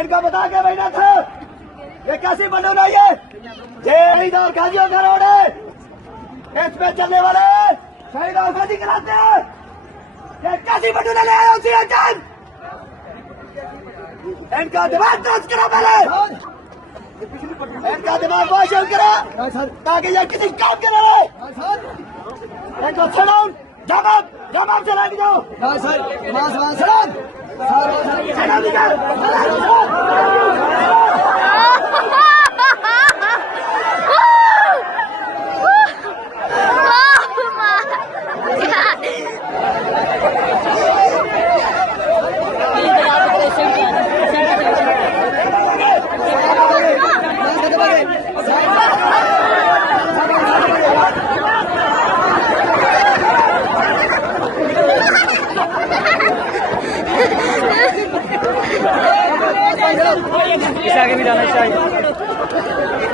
इनको बता के बैठा था ये कैसी बंदूक है ये शहीद और गाजियों का रोड है। इस पे चलने वाले शहीद और गाजी कराते हैं। ये कैसी बंदूक ले आए उसी अचान इनका दिमाग दर्ज करा पहले, इनका दिमाग वाशल करा ताकि ये किसी काम के ना रहे। इनको सलाम जवाब चला के जाओ आगे भी जाना चाहिए।